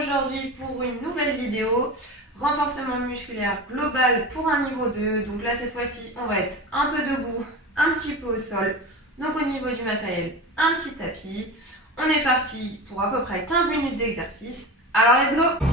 aujourd'hui pour une nouvelle vidéo. Renforcement musculaire global pour un niveau 2. Donc là, cette fois-ci, on va être un peu debout, un petit peu au sol. Donc au niveau du matériel, un petit tapis. On est parti pour à peu près 15 minutes d'exercice. Alors, let's go!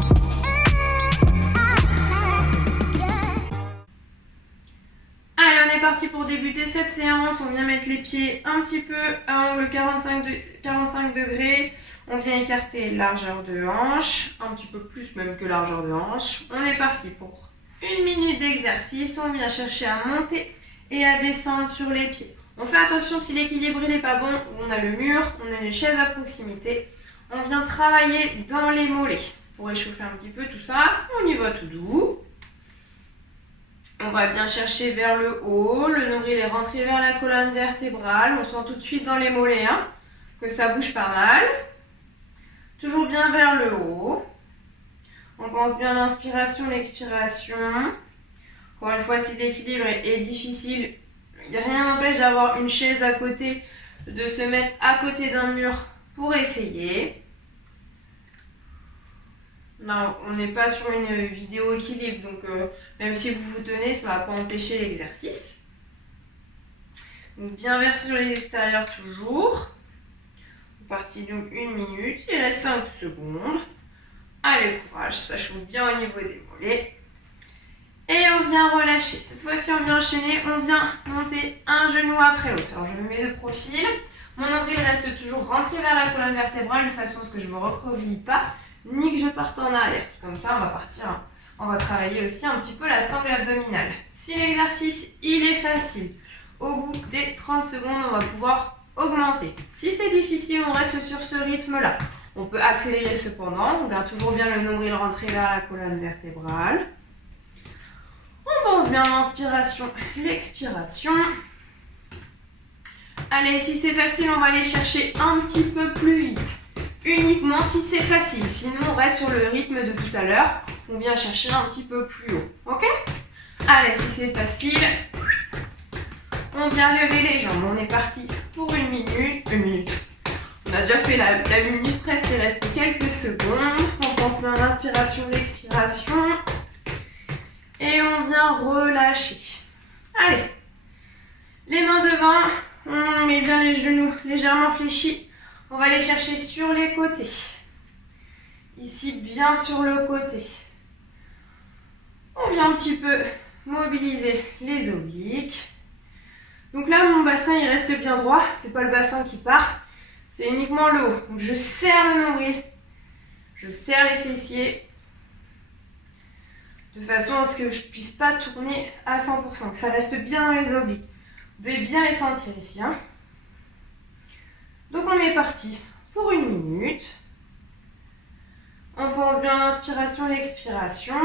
Allez, on est parti pour débuter cette séance. On vient mettre les pieds un petit peu à angle 45 degrés. On vient écarter largeur de hanche, un petit peu plus même que largeur de hanche. On est parti pour 1 minute d'exercice. On vient chercher à monter et à descendre sur les pieds. On fait attention si l'équilibre n'est pas bon, on a le mur, on a une chaise à proximité. On vient travailler dans les mollets pour échauffer un petit peu tout ça. On y va tout doux. On va bien chercher vers le haut, le nombril est rentré vers la colonne vertébrale. On sent tout de suite dans les mollets que ça bouge pas mal. Toujours bien vers le haut. On pense bien l'inspiration, l'expiration. Encore une fois, si l'équilibre est difficile, rien n'empêche d'avoir une chaise à côté, de se mettre à côté d'un mur pour essayer. Non, on n'est pas sur une vidéo équilibre, donc même si vous vous tenez, ça ne va pas empêcher l'exercice. Donc bien versé sur les extérieurs toujours. Parti donc 1 minute, il reste 5 secondes. Allez, courage, ça chauffe bien au niveau des mollets. Et on vient relâcher. Cette fois-ci, on vient enchaîner, on vient monter un genou après l'autre. Alors, je me mets de profil. Mon nombril reste toujours rentré vers la colonne vertébrale de façon à ce que je ne me recroqueville pas, ni que je parte en arrière. Comme ça, on va travailler aussi un petit peu la sangle abdominale. Si l'exercice, il est facile, au bout des 30 secondes, on va pouvoir augmenter. Si c'est difficile, on reste sur ce rythme-là. On peut accélérer cependant. On garde toujours bien le nombril rentré vers la colonne vertébrale. On pense bien l'inspiration, l'expiration. Allez, si c'est facile, on va aller chercher un petit peu plus vite. Uniquement si c'est facile. Sinon, on reste sur le rythme de tout à l'heure. On vient chercher un petit peu plus haut. Ok? Allez, si c'est facile, on vient lever les jambes. On est parti pour 1 minute. 1 minute. On a déjà fait la minute presque. Il reste quelques secondes. On pense bien l'inspiration, l'expiration. Et on vient relâcher. Allez. Les mains devant. On met bien les genoux légèrement fléchis. On va aller chercher sur les côtés. Ici, bien sur le côté. On vient un petit peu mobiliser les obliques. Donc là, mon bassin, il reste bien droit. C'est pas le bassin qui part. C'est uniquement le haut. Donc je serre le nombril. Je serre les fessiers. De façon à ce que je ne puisse pas tourner à 100%. Que ça reste bien dans les obliques. Vous devez bien les sentir ici. Donc on est parti pour 1 minute. On pense bien l'inspiration et l'expiration.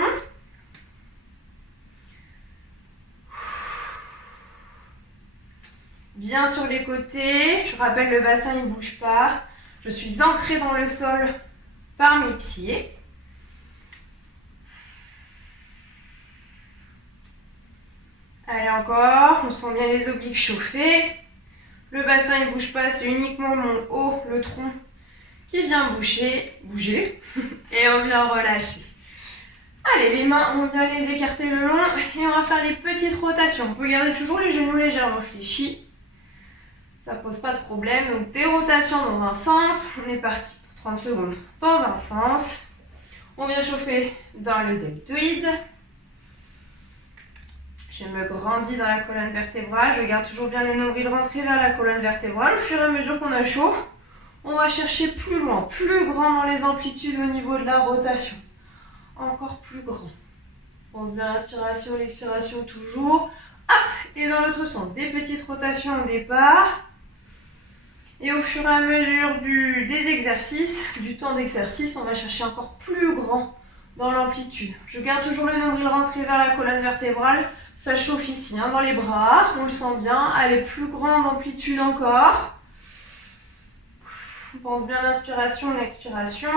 Bien sur les côtés. Je rappelle, le bassin il ne bouge pas. Je suis ancrée dans le sol par mes pieds. Allez, encore. On sent bien les obliques chauffer. Le bassin il ne bouge pas, c'est uniquement mon haut, le tronc, qui vient bouger. Et on vient relâcher. Allez, les mains, on vient les écarter le long et on va faire les petites rotations. On peut garder toujours les genoux légèrement fléchis. Ça pose pas de problème. Donc des rotations dans un sens. On est parti pour 30 secondes dans un sens. On vient chauffer dans le deltoïde. Je me grandis dans la colonne vertébrale. Je garde toujours bien le nombril rentré vers la colonne vertébrale. Au fur et à mesure qu'on a chaud, on va chercher plus loin, plus grand dans les amplitudes au niveau de la rotation. Encore plus grand. On pense bien l'inspiration, l'expiration toujours. Hop, et dans l'autre sens, des petites rotations au départ. Et au fur et à mesure des exercices, du temps d'exercice, on va chercher encore plus grand dans l'amplitude. Je garde toujours le nombril rentré vers la colonne vertébrale. Ça chauffe ici, dans les bras. On le sent bien. Allez, plus grande amplitude encore. On pense bien l'inspiration, l'expiration.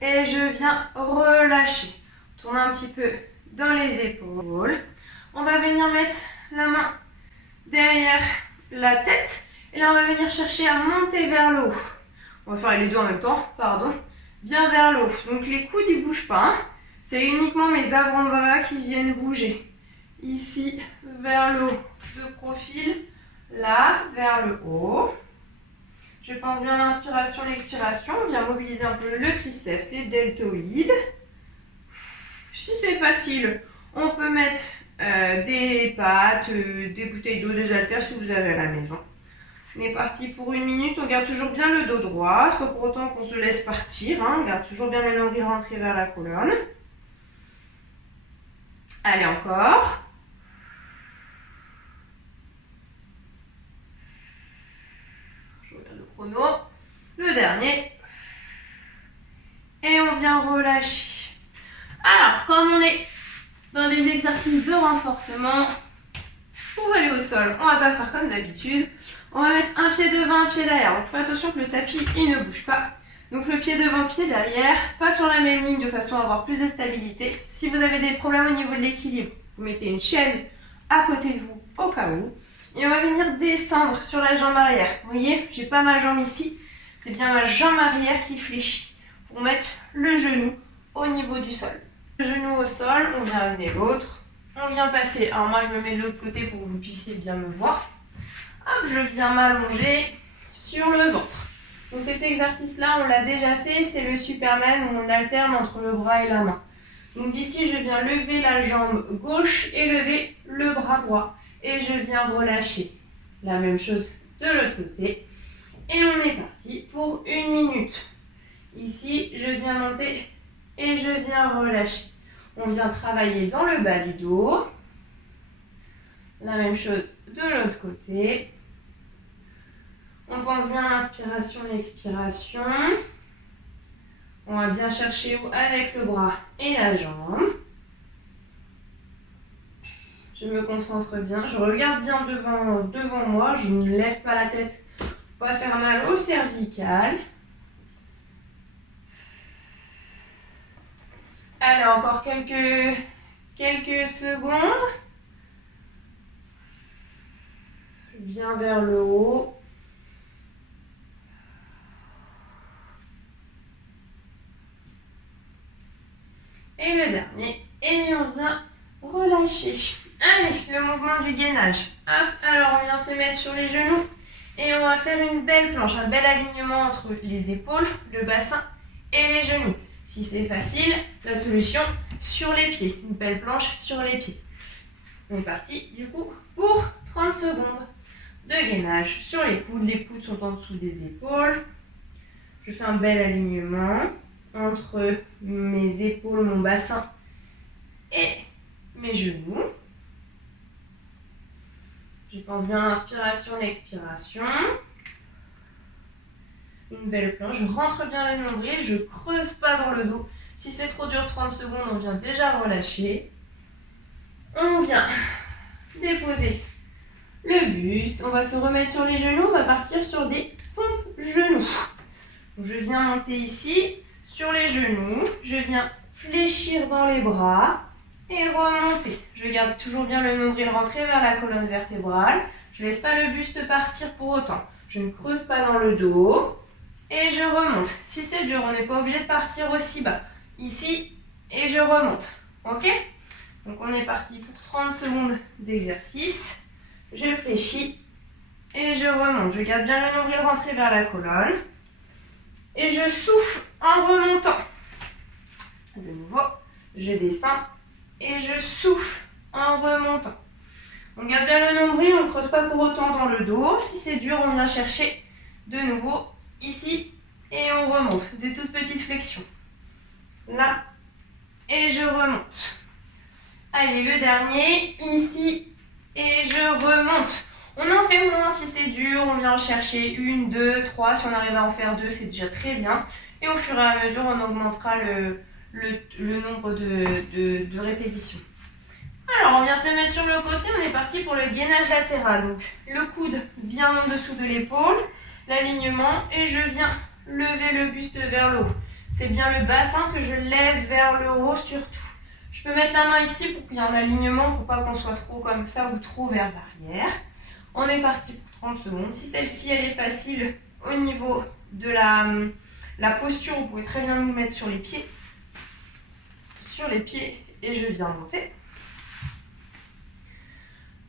Et je viens relâcher. Tourne un petit peu dans les épaules. On va venir mettre la main derrière la tête. Et là, on va venir chercher à monter vers le haut. On va faire les deux en même temps, pardon. Bien vers le haut. Donc les coudes, ils ne bougent pas. Hein. C'est uniquement mes avant-bras qui viennent bouger. Ici, vers le haut. De profil, là, vers le haut. Je pense bien à l'inspiration, l'expiration. On vient mobiliser un peu le triceps, les deltoïdes. Si c'est facile, on peut mettre des pattes, des bouteilles d'eau, des haltères si vous avez à la maison. On est parti pour 1 minute. On garde toujours bien le dos droit. C'est pas pour autant qu'on se laisse partir. Hein. On garde toujours bien le nombril rentré vers la colonne. Allez, encore. Je regarde le chrono. Le dernier. Et on vient relâcher. Alors, comme on est dans des exercices de renforcement, pour aller au sol, on ne va pas faire comme d'habitude. On va mettre un pied devant, un pied derrière. Donc, faites attention que le tapis, il ne bouge pas. Donc, le pied devant, pied derrière, pas sur la même ligne de façon à avoir plus de stabilité. Si vous avez des problèmes au niveau de l'équilibre, vous mettez une chaise à côté de vous au cas où. Et on va venir descendre sur la jambe arrière. Vous voyez, j'ai pas ma jambe ici. C'est bien ma jambe arrière qui fléchit pour mettre le genou au niveau du sol. Le genou au sol, on vient amener l'autre. On vient passer. Alors moi, je me mets de l'autre côté pour que vous puissiez bien me voir. Hop, je viens m'allonger sur le ventre. Donc cet exercice-là, on l'a déjà fait. C'est le Superman où on alterne entre le bras et la main. Donc d'ici, je viens lever la jambe gauche et lever le bras droit. Et je viens relâcher. La même chose de l'autre côté. Et on est parti pour 1 minute. Ici, je viens monter et je viens relâcher. On vient travailler dans le bas du dos. La même chose de l'autre côté. On pense bien à l'inspiration et l'expiration. On va bien chercher haut avec le bras et la jambe. Je me concentre bien. Je regarde bien devant moi. Je ne lève pas la tête. On va faire mal au cervical. Allez, encore quelques secondes. Bien vers le haut. Et le dernier. Et on vient relâcher. Allez, le mouvement du gainage. Hop, alors on vient se mettre sur les genoux. Et on va faire une belle planche, un bel alignement entre les épaules, le bassin et les genoux. Si c'est facile, la solution sur les pieds. Une belle planche sur les pieds. On est parti du coup pour 30 secondes de gainage sur les coudes. Les coudes sont en dessous des épaules. Je fais un bel alignement entre mes épaules, mon bassin et mes genoux. Je pense bien à l'inspiration, l'expiration. Une belle planche. Je rentre bien le nombril, je creuse pas dans le dos. Si c'est trop dur, 30 secondes, on vient déjà relâcher. On vient déposer le buste. On va se remettre sur les genoux. On va partir sur des pompes genoux. Donc, je viens monter ici, sur les genoux. Je viens fléchir dans les bras et remonter. Je garde toujours bien le nombril rentré vers la colonne vertébrale. Je ne laisse pas le buste partir pour autant. Je ne creuse pas dans le dos. Et je remonte. Si c'est dur, on n'est pas obligé de partir aussi bas. Ici, et je remonte. Ok? Donc on est parti pour 30 secondes d'exercice. Je fléchis et je remonte. Je garde bien le nombril rentré vers la colonne. Et je souffle en remontant. De nouveau, je descends et je souffle en remontant. On garde bien le nombril, on ne creuse pas pour autant dans le dos. Si c'est dur, on vient chercher de nouveau ici et on remonte. Des toutes petites flexions. Là et je remonte. Allez, le dernier, ici et je remonte. On en fait moins si c'est dur, on vient chercher 1, 2, 3. Si on arrive à en faire 2, c'est déjà très bien. Et au fur et à mesure, on augmentera le nombre de répétitions. Alors, on vient se mettre sur le côté, on est parti pour le gainage latéral. Donc, le coude bien en dessous de l'épaule, l'alignement, et je viens lever le buste vers le haut. C'est bien le bassin que je lève vers le haut surtout. Je peux mettre la main ici pour qu'il y ait un alignement, pour pas qu'on soit trop comme ça ou trop vers l'arrière. On est parti pour 30 secondes. Si celle-ci, elle est facile au niveau de la posture, vous pouvez très bien vous mettre sur les pieds. Sur les pieds et je viens monter.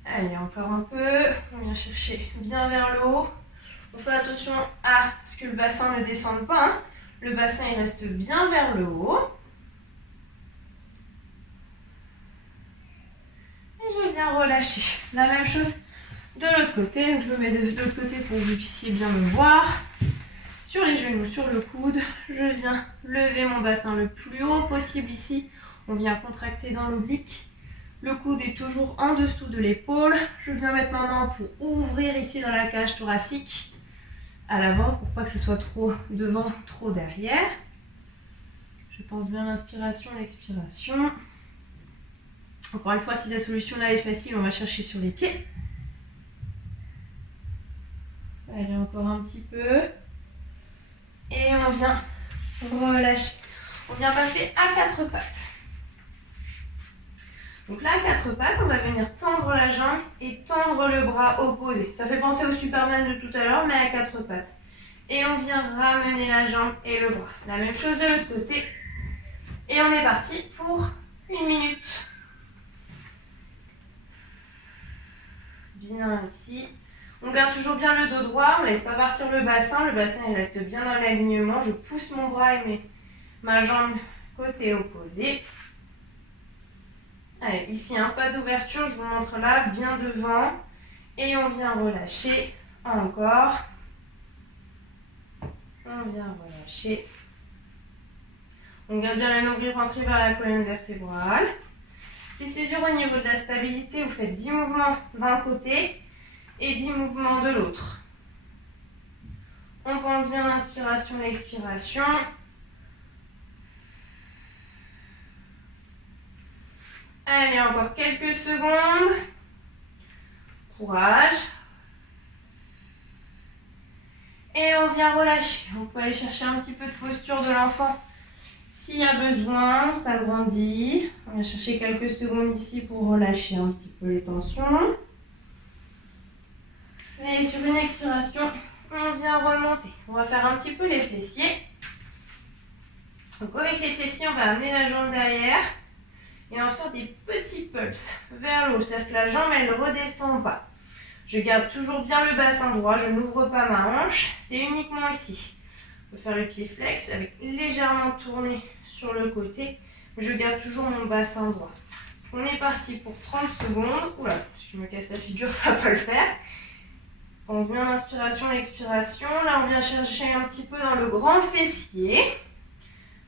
Allez, encore un peu. On vient chercher bien vers le haut. On fait attention à ce que le bassin ne descende pas. Hein. Le bassin, il reste bien vers le haut. Et je viens relâcher. La même chose de l'autre côté. Donc, je me mets de l'autre côté pour que vous puissiez bien me voir. Sur les genoux, sur le coude. Je viens lever mon bassin le plus haut possible ici. On vient contracter dans l'oblique. Le coude est toujours en dessous de l'épaule. Je viens mettre ma main pour ouvrir ici dans la cage thoracique. À l'avant pour pas que ce soit trop devant, trop derrière. Je pense bien l'inspiration, l'expiration. Encore une fois, si cette solution-là est facile, on va chercher sur les pieds. Allez, encore un petit peu. Et on vient relâcher. On vient passer à 4 pattes. Donc là, à 4 pattes, on va venir tendre la jambe et tendre le bras opposé. Ça fait penser au Superman de tout à l'heure, mais à 4 pattes. Et on vient ramener la jambe et le bras. La même chose de l'autre côté. Et on est parti pour 1 minute. Bien ici. On garde toujours bien le dos droit, on ne laisse pas partir le bassin. Le bassin, il reste bien dans l'alignement. Je pousse mon bras et ma jambe côté opposé. Allez, ici un pas d'ouverture, je vous montre là, bien devant. Et on vient relâcher encore. On vient relâcher. On garde bien le nombril rentré vers la colonne vertébrale. Si c'est dur au niveau de la stabilité, vous faites 10 mouvements d'un côté et 10 mouvements de l'autre. On pense bien l'inspiration et l'expiration. Allez, encore quelques secondes. Courage. Et on vient relâcher. On peut aller chercher un petit peu de posture de l'enfant. S'il y a besoin, on s'agrandit. On va chercher quelques secondes ici pour relâcher un petit peu les tensions. Et sur une expiration, on vient remonter. On va faire un petit peu les fessiers. Donc avec les fessiers, on va amener la jambe derrière. Et on va faire des petits pulses vers le haut. C'est-à-dire que la jambe, elle ne redescend pas. Je garde toujours bien le bassin droit. Je n'ouvre pas ma hanche. C'est uniquement ici. Je peux faire le pied flex avec légèrement tourné sur le côté. Mais je garde toujours mon bassin droit. On est parti pour 30 secondes. Oula, si je me casse la figure, ça ne va pas le faire. Pense bien l'inspiration, l'expiration. Là, on vient chercher un petit peu dans le grand fessier.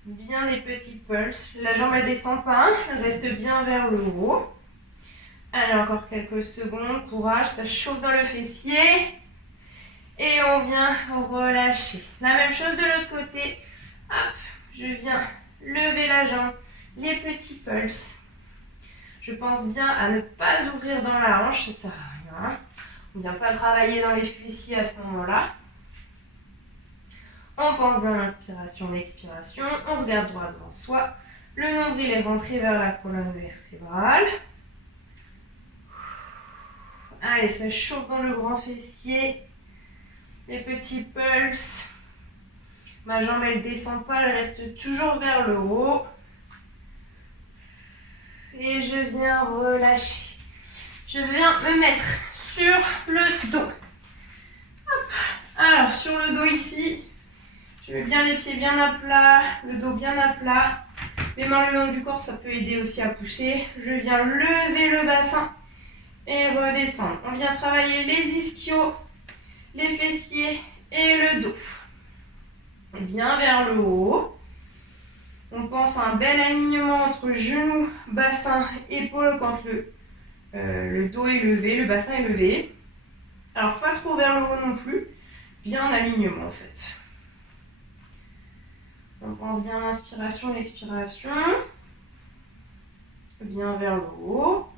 Bien des petits pulses. La jambe, elle ne descend pas. Elle reste bien vers le haut. Allez, encore quelques secondes. Courage, ça chauffe dans le fessier. Et on vient relâcher. La même chose de l'autre côté. Hop, je viens lever la jambe. Les petits pulses. Je pense bien à ne pas ouvrir dans la hanche. Ça ne sert à rien. On ne vient pas travailler dans les fessiers à ce moment-là. On pense bien l'inspiration, l'expiration. On regarde droit devant soi. Le nombril est rentré vers la colonne vertébrale. Allez, ça chauffe dans le grand fessier. Les petits pulses. Ma jambe, elle ne descend pas, elle reste toujours vers le haut. Et je viens relâcher. Je viens me mettre sur le dos. Hop. Alors, sur le dos ici, je mets bien les pieds bien à plat, le dos bien à plat. Les mains le long du corps, ça peut aider aussi à pousser. Je viens lever le bassin et redescendre. On vient travailler les ischios, les fessiers et le dos. Bien vers le haut. On pense à un bel alignement entre genoux, bassin, épaules quand le dos est levé, le bassin est levé. Alors pas trop vers le haut non plus, bien en alignement en fait. On pense bien l'inspiration, l'expiration. Bien vers le haut.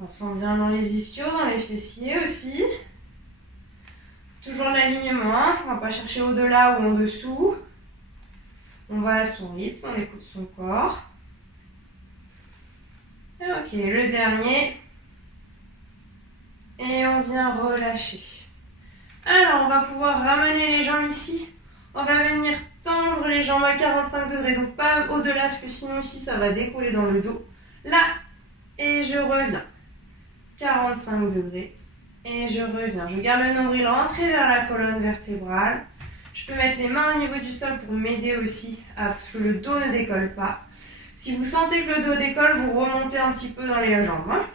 On sent bien dans les ischios, dans les fessiers aussi. Toujours l'alignement, on ne va pas chercher au-delà ou en dessous. On va à son rythme, on écoute son corps. Ok, le dernier. Et on vient relâcher. Alors, on va pouvoir ramener les jambes ici. On va venir tendre les jambes à 45 degrés, donc pas au-delà, parce que sinon ici, ça va décoller dans le dos. Là, et je reviens. 45 degrés. Et je reviens. Je garde le nombril rentré vers la colonne vertébrale. Je peux mettre les mains au niveau du sol pour m'aider aussi, parce que le dos ne décolle pas. Si vous sentez que le dos décolle, vous remontez un petit peu dans les jambes. Hein.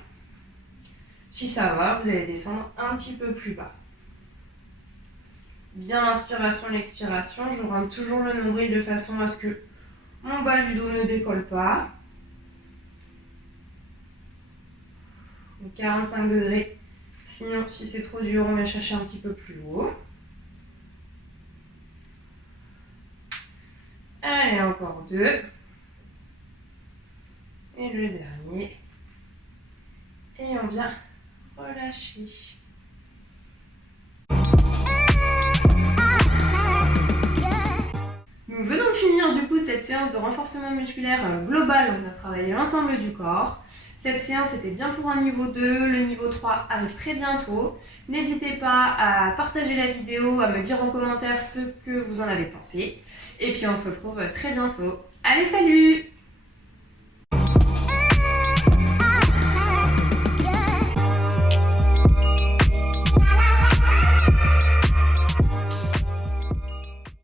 Si ça va, vous allez descendre un petit peu plus bas. Bien l'inspiration et l'expiration. Je rentre toujours le nombril de façon à ce que mon bas du dos ne décolle pas. Donc 45 degrés. Sinon, si c'est trop dur, on va chercher un petit peu plus haut. Allez, encore 2. Et le dernier. Et on vient relâcher. Nous venons de finir du coup cette séance de renforcement musculaire global. On a travaillé l'ensemble du corps. Cette séance était bien pour un niveau 2, le niveau 3 arrive très bientôt. N'hésitez pas à partager la vidéo, à me dire en commentaire ce que vous en avez pensé. Et puis on se retrouve très bientôt. Allez, salut!